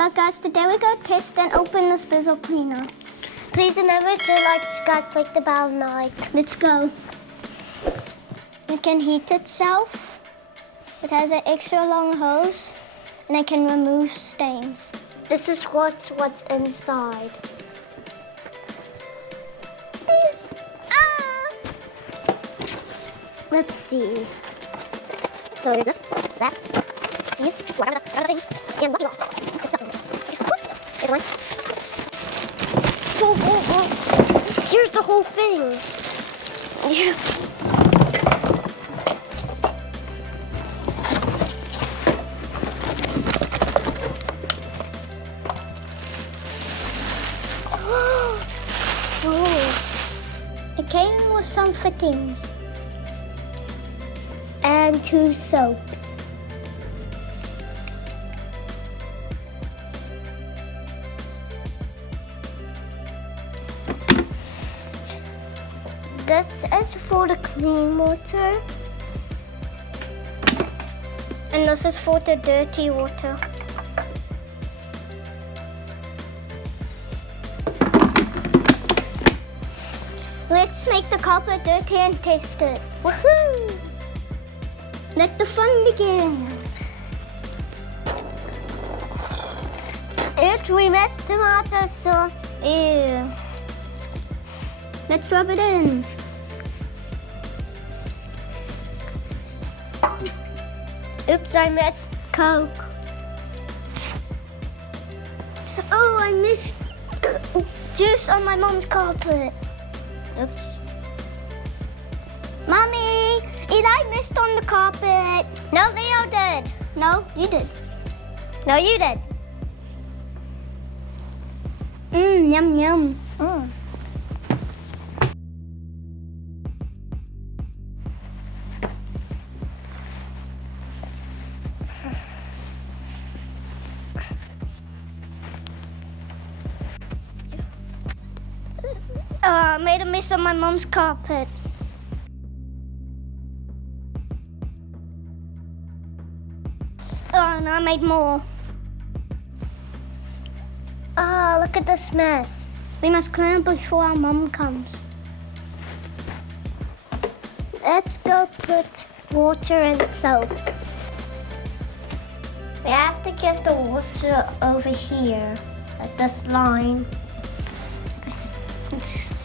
Hello guys, today we're going to test and open this Bissel cleaner. Please remember to like, subscribe, click the bell, and like. Let's go. It can heat itself. It has an extra long hose and it can remove stains. This is what's inside. This. Let's see. So there's this, it's that, these, whatever the thing, and lucky rocks. It's stuff in there. There's one. Here's the whole thing. Yeah. It came with some fittings. And 2 soaps. This is for the clean water. And this is for the dirty water. Let's make the carpet dirty and test it. Woohoo! Let the fun begin. We missed tomato sauce. Ew. Let's rub it in. Oops, I missed Coke. Oh, I missed juice on my mom's carpet. Oops. Mommy, Eli missed on the carpet. No, Leo did. No, you did. No, you did. Yum, yum. I made a mess on my mom's carpet. Oh, and I made more. Oh, look at this mess. We must clean it before our mom comes. Let's go put water and soap. We have to get the water over here at this line.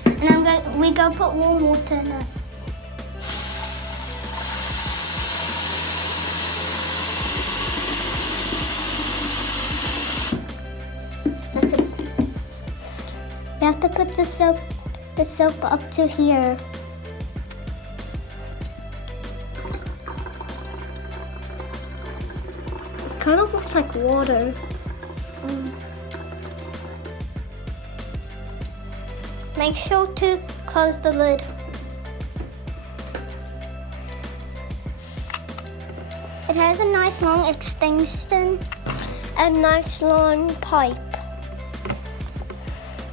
And we go put warm water in it. That's it. We have to put the soap up to here. It kind of looks like water. Make sure to close the lid. It has a nice long extension A nice long pipe.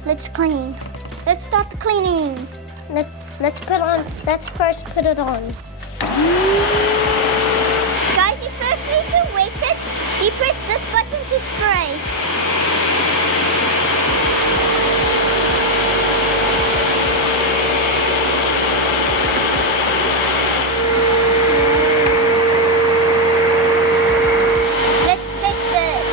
Let's clean. Let's start the cleaning. Let's first put it on. Guys, you first need to wet it. You press this button to spray. Let's test it.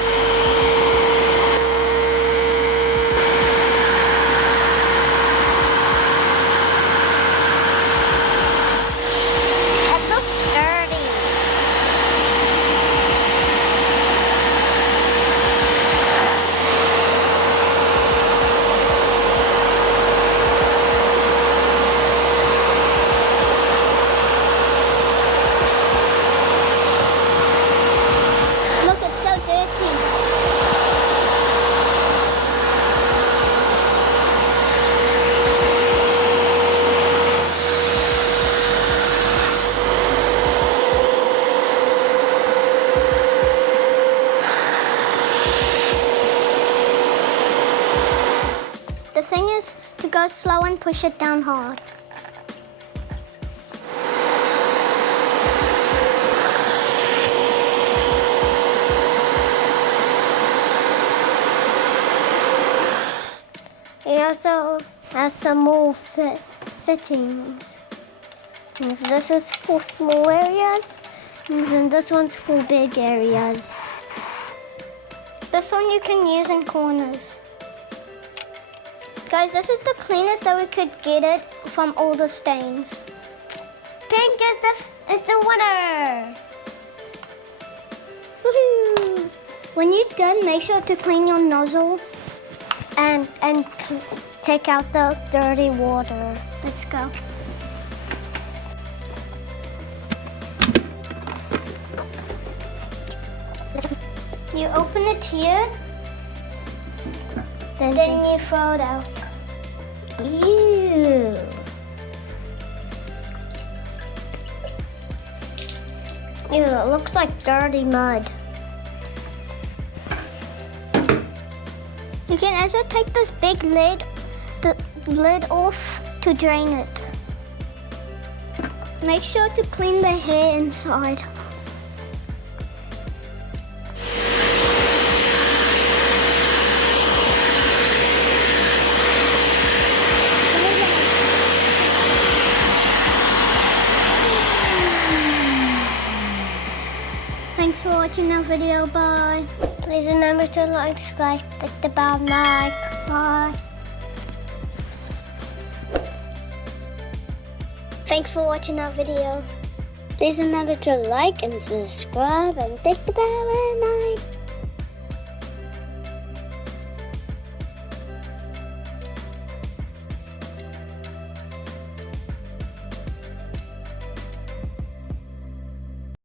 It looks dirty. Look, it's so dirty. The thing is to go slow and push it down hard. also has some more fittings. And so this is for small areas, and then this one's for big areas. This one you can use in corners. Guys, this is the cleanest that we could get it from all the stains. Pink is the winner! Woohoo! When you're done, make sure to clean your nozzle And take out the dirty water. Let's go. You open it here, then you throw it out. Ew. Ew, it looks like dirty mud. You can also take this big lid, the lid off to drain it. Make sure to clean the hair inside. Thanks for watching our video. Bye. Please remember to like, subscribe, click the bell, like. Bye. Thanks for watching our video. Please remember to like and subscribe and click the bell and like.